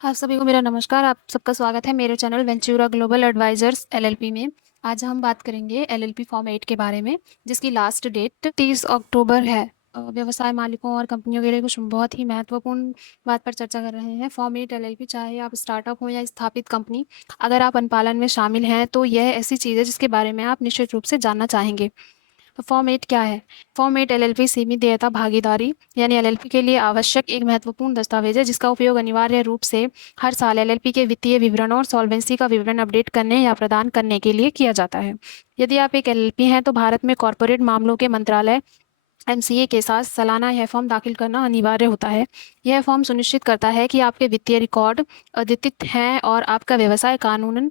आप सभी को मेरा नमस्कार। आप सबका स्वागत है मेरे channel Ventura Global Advisors LLP में। आज हम बात करेंगे एलएलपी फॉर्म 8 के बारे में, जिसकी लास्ट डेट 30 अक्टूबर है। व्यवसाय मालिकों और कंपनियों के लिए कुछ बहुत ही महत्वपूर्ण बात पर चर्चा कर रहे हैं। फॉर्म 8 एलएलपी, चाहे आप स्टार्टअप हो या स्थापित कंपनी, अगर आप अनुपालन में शामिल हैं तो यह ऐसी चीज़ है जिसके बारे में आप निश्चित रूप से जानना चाहेंगे। तो फॉर्म 8 क्या है? फॉर्म 8 एलएलपी सीमित देयता भागीदारी यानी एलएलपी के लिए आवश्यक एक महत्वपूर्ण दस्तावेज है, जिसका उपयोग अनिवार्य रूप से हर साल एलएलपी के वित्तीय विवरण और सॉल्वेंसी का विवरण अपडेट करने या प्रदान करने के लिए किया जाता है। यदि आप एक एलएलपी हैं तो भारत में कॉरपोरेट मामलों के मंत्रालय एमसीए के साथ सालाना यह फॉर्म दाखिल करना अनिवार्य होता है। यह फॉर्म सुनिश्चित करता है कि आपके वित्तीय रिकॉर्ड अद्यतित हैं और आपका व्यवसाय कानूनन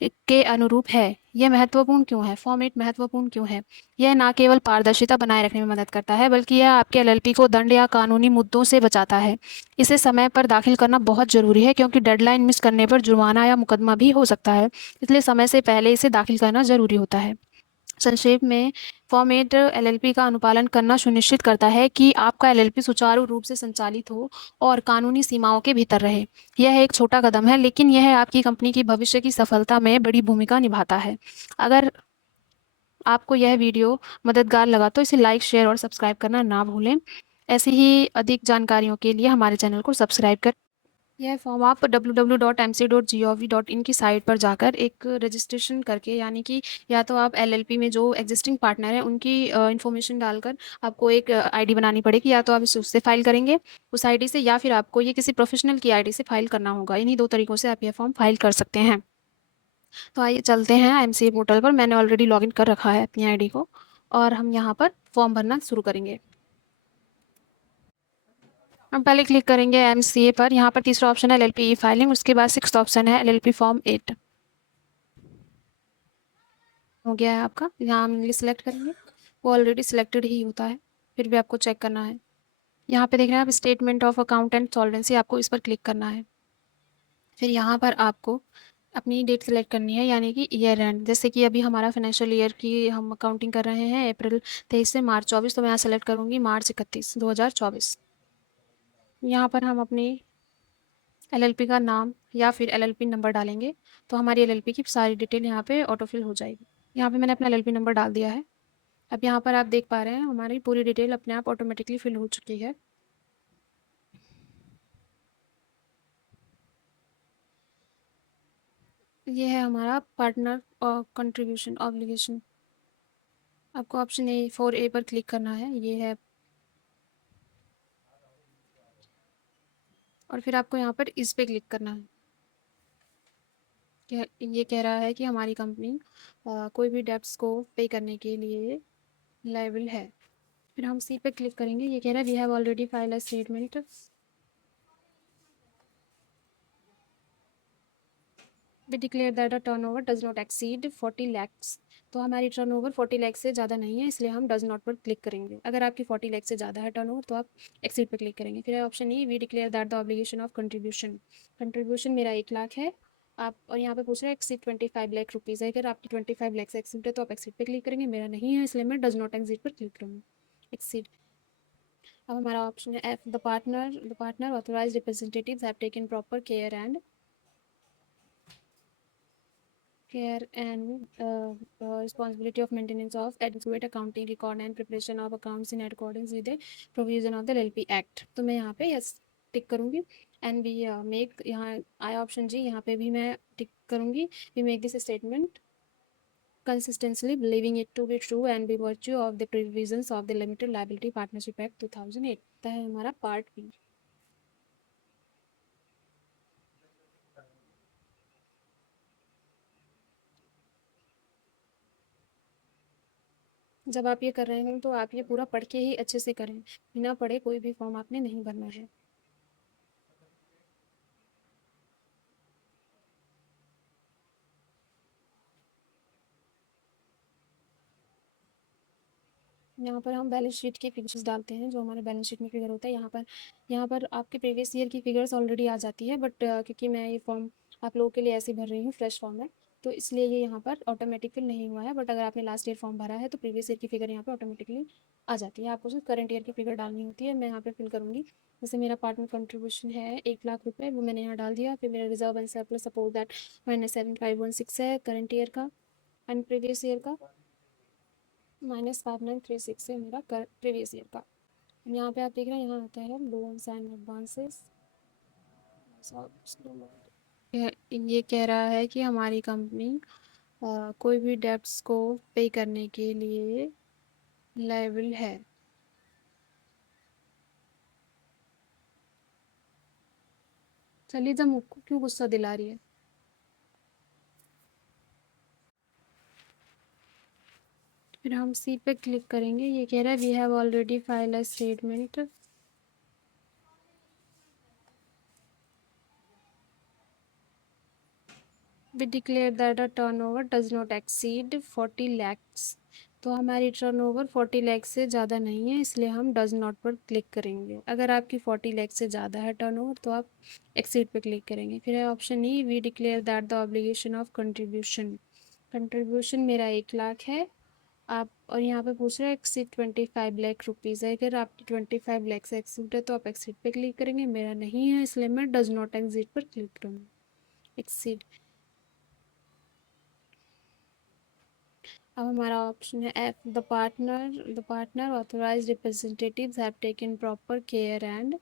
के अनुरूप है। यह महत्वपूर्ण क्यों है? फॉर्म 8 महत्वपूर्ण क्यों है? यह न केवल पारदर्शिता बनाए रखने में मदद करता है, बल्कि यह आपके एलएलपी को दंड या कानूनी मुद्दों से बचाता है। इसे समय पर दाखिल करना बहुत ज़रूरी है, क्योंकि डेडलाइन मिस करने पर जुर्माना या मुकदमा भी हो सकता है। इसलिए समय से पहले इसे दाखिल करना ज़रूरी होता है। संक्षेप में, फॉर्म 8 एलएलपी का अनुपालन करना सुनिश्चित करता है कि आपका एलएलपी सुचारू रूप से संचालित हो और कानूनी सीमाओं के भीतर रहे। यह एक छोटा कदम है, लेकिन यह आपकी कंपनी की भविष्य की सफलता में बड़ी भूमिका निभाता है। अगर आपको यह वीडियो मददगार लगा तो इसे लाइक, शेयर और सब्सक्राइब करना ना भूलें। ऐसी ही अधिक जानकारियों के लिए हमारे चैनल को सब्सक्राइब कर। यह फॉर्म आप www.mc.gov.in की साइट पर जाकर एक रजिस्ट्रेशन करके, यानी कि या तो आप एलएलपी में जो एग्जिस्टिंग पार्टनर है उनकी इन्फॉर्मेशन डालकर आपको एक आईडी बनानी पड़ेगी। या तो आप इसे उससे फाइल करेंगे उस आईडी से, या फिर आपको ये किसी प्रोफेशनल की आईडी से फाइल करना होगा। इन्हीं दो तरीकों से आप यह फॉर्म फाइल कर सकते हैं। तो आइए चलते हैं एमसीए पोर्टल पर। मैंने ऑलरेडी लॉगिन कर रखा है अपनी आईडी को, और हम यहाँ पर फॉर्म भरना शुरू करेंगे। हम पहले क्लिक करेंगे एमसीए पर। यहाँ पर तीसरा ऑप्शन है एलएलपी ई फाइलिंग, उसके बाद सिक्स्थ ऑप्शन है एलएलपी फॉर्म 8। हो गया है आपका। यहाँ हम इंग्लिश सेलेक्ट करेंगे, वो ऑलरेडी सिलेक्टेड ही होता है, फिर भी आपको चेक करना है। यहाँ पे देख रहे हैं आप statement of account and solvency, आपको इस पर क्लिक करना है। फिर यहाँ पर आपको अपनी डेट सेलेक्ट करनी है, यानी कि ईयर एंड। जैसे कि अभी हमारा फाइनेंशियल ईयर की हम अकाउंटिंग कर रहे हैं अप्रैल 23 से मार्च 24, तो मैं यहाँ सेलेक्ट करूँगी मार्च 31, 2024। यहाँ पर हम अपनी एलएलपी का नाम या फिर एलएलपी नंबर डालेंगे, तो हमारी एलएलपी की सारी डिटेल यहाँ पे ऑटोफिल हो जाएगी। यहाँ पे मैंने अपना एलएलपी नंबर डाल दिया है। अब यहाँ पर आप देख पा रहे हैं हमारी पूरी डिटेल अपने आप ऑटोमेटिकली फिल हो चुकी है। ये है हमारा पार्टनर और कंट्रीब्यूशन ऑब्लिगेशन। आपको ऑप्शन ए 4A पर क्लिक करना है, ये है। और फिर आपको यहाँ पर इस पे क्लिक करना है। ये कह रहा है कि हमारी कंपनी कोई भी डेब्ट्स को पे करने के लिए लायबल है। फिर हम सी पे क्लिक करेंगे। ये कह रहा है we have already file a statement. We declare that a turnover does not exceed 40 lakhs. तो हमारी टर्नओवर 40 लाख से ज़्यादा नहीं है, इसलिए हम डज नॉट पर क्लिक करेंगे। अगर आपकी 40 लाख से ज़्यादा है टर्नओवर, तो आप एक्सीड पर क्लिक करेंगे। फिर option E, we declare that the obligation of contribution. Contribution मेरा 1 लाख है। आप और यहाँ पे पूछ रहे हैं एक्सीड 25 लाख रुपीज़ है। अगर आपकी 25 लाख से एक्सीड है तो आप एक्सीड पे क्लिक करेंगे। मेरा नहीं है, इसलिए मैं डज नॉट एक्सीड पर क्लिक करूँगी। एक्सीड। अब हमारा ऑप्शन है F, the partner authorise representatives have taken proper care and responsibility of maintenance of adequate accounting record and preparation of accounts in accordance with the provision of the LLP Act। तो मैं यहाँ पे yes टिक करूँगी। And we make, यहाँ आया option जी, यहाँ पे भी मैं टिक करूँगी। We make this statement consistently believing it to be true and by virtue of the provisions of the Limited Liability Partnership Act 2008। तो है हमारा पार्ट बी। जब आप ये कर रहे हैं तो आप ये पूरा पढ़ के ही अच्छे से करें। बिना पढ़े कोई भी फॉर्म आपने नहीं भरना है। यहाँ पर हम बैलेंस शीट के फिगर्स डालते हैं, जो हमारे बैलेंस शीट में फिगर होता है। यहाँ पर आपके प्रीवियस ईयर की फिगर्स ऑलरेडी आ जाती है, बट क्योंकि मैं ये फॉर्म आप लोगों के लिए ऐसे भर रही हूँ, फ्रेश फॉर्म है, तो इसलिए ये यहाँ पर ऑटोमेटिक फिल नहीं हुआ है। बट अगर आपने लास्ट ईयर फॉर्म भरा है तो प्रीवियस ईयर की फिगर यहाँ पर ऑटोमेटिकली आ जाती है। आपको सिर्फ करंट ईयर की फिगर डालनी होती है। मैं यहाँ पे फिल करूँगी, जैसे मेरा पार्टनर कंट्रीब्यूशन है 1,00,000 रुपये, वो मैंने यहाँ डाल दिया। फिर मेरा reserve and surplus suppose that -7,516 है करंट ईयर का, एंड प्रीवियस ईयर का -5,936 है मेरा प्रीवियस ईयर का। यहाँ पे आप देख रहे हैं, यहाँ आता है लोन्स एंड एडवांसेस। ये कह रहा है कि हमारी कंपनी कोई भी डेब्ट्स को पे करने के लिए लायबल है। चलिए, जब मुझको क्यों गुस्सा दिला रही है। फिर हम सी पे क्लिक करेंगे। ये कह रहा है we have already file a statement. We declare that a turnover does not exceed 40 lakhs। तो हमारी टर्नओवर 40 लाख से ज़्यादा नहीं है, इसलिए हम डज नॉट पर क्लिक करेंगे। अगर आपकी 40 लाख से ज़्यादा है टर्नओवर तो आप एक्सीड पे क्लिक करेंगे। फिर है option E, we declare that the obligation of contribution. Contribution मेरा 1,00,000 है आप, और यहाँ पे पूछ रहा है एक्सीड 25 लाख रुपीज़ है। अगर आपकी 25 लाख से एक्सीड है तो आप एक्सीड पे क्लिक करेंगे। मेरा नहीं है, इसलिए मैं डज नॉट एक्सीड पर क्लिक करूँगी। एक्सीड। अब हमारा ऑप्शन है F, the partner authorised representatives have taken proper care and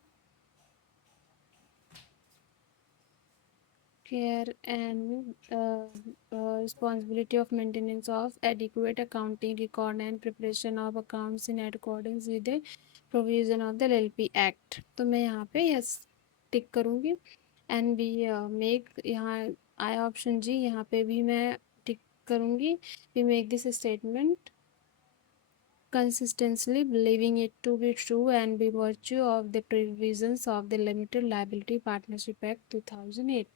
responsibility of maintenance of adequate accounting record and preparation of accounts in accordance with the provision of the LLP Act। तो मैं यहाँ पे yes टिक करूँगी। And we make, यहाँ आया option जी, यहाँ पे भी मैं टिक करूँगी। We make this statement consistently believing it to be true and by virtue of the provisions of the Limited Liability Partnership Act 2008,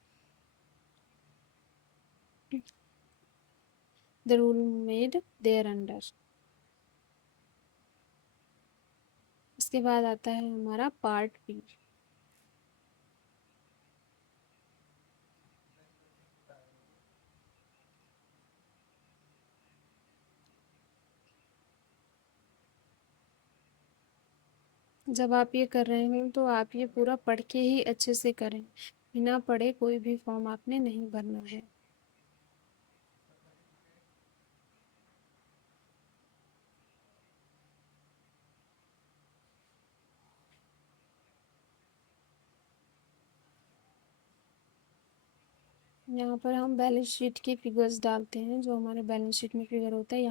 the rule made thereunder। इसके बाद आता है हमारा पार्ट बी। जब आप ये कर रहे हो तो आप ये पूरा पढ़ के ही अच्छे से करें, बिना पढ़े कोई भी फॉर्म आपने नहीं भरना है। यहाँ पर हम बैलेंस शीट की फिगर्स डालते हैं, जो हमारे बैलेंस शीट में फिगर होता है।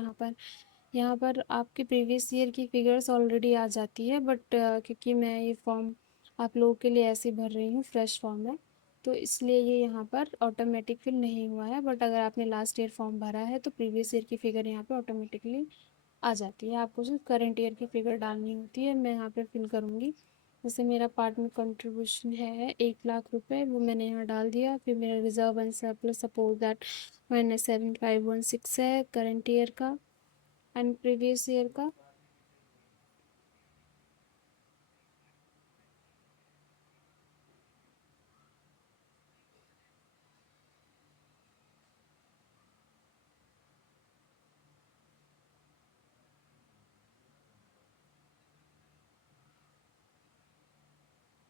यहाँ पर आपकी प्रीवियस ईयर की फिगर्स ऑलरेडी आ जाती है, बट क्योंकि मैं ये फॉर्म आप लोगों के लिए ऐसे भर रही हूँ, फ्रेश फॉर्म है, तो इसलिए ये यहाँ पर ऑटोमेटिक फिल नहीं हुआ है। बट अगर आपने लास्ट ईयर फॉर्म भरा है तो प्रीवियस ईयर की फिगर यहाँ पे ऑटोमेटिकली आ जाती है। आपको सिर्फ करंट ईयर की फिगर डालनी होती है। मैं यहाँ पे फिल करूँगी, जैसे मेरा पार्टनर कंट्रीब्यूशन है 1,00,000 रुपये, वो मैंने यहाँ डाल दिया। फिर मेरा reserve and surplus suppose that -7,516 है करंट ईयर का, एंड प्रीवियस ईयर का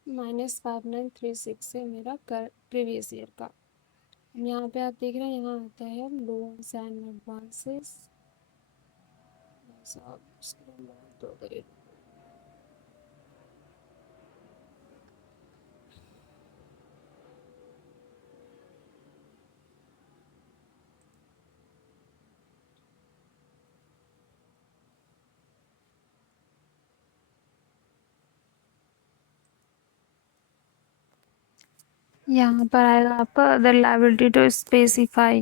-5,936 है मेरा प्रीवियस ईयर का। यहाँ पे आप देख रहे हैं, यहाँ आता है लोन्स एंड एडवांसेस। यहाँ पर आएगा आपका अदर लायबिलिटी टू स्पेसिफाई।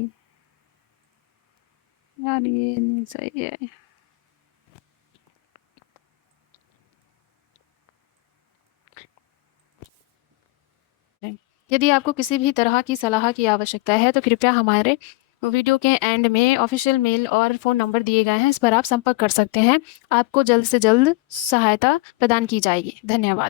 यार ये नहीं सही है। यदि आपको किसी भी तरह की सलाह की आवश्यकता है तो कृपया हमारे वीडियो के एंड में ऑफिशियल मेल और फ़ोन नंबर दिए गए हैं, इस पर आप संपर्क कर सकते हैं। आपको जल्द से जल्द सहायता प्रदान की जाएगी। धन्यवाद।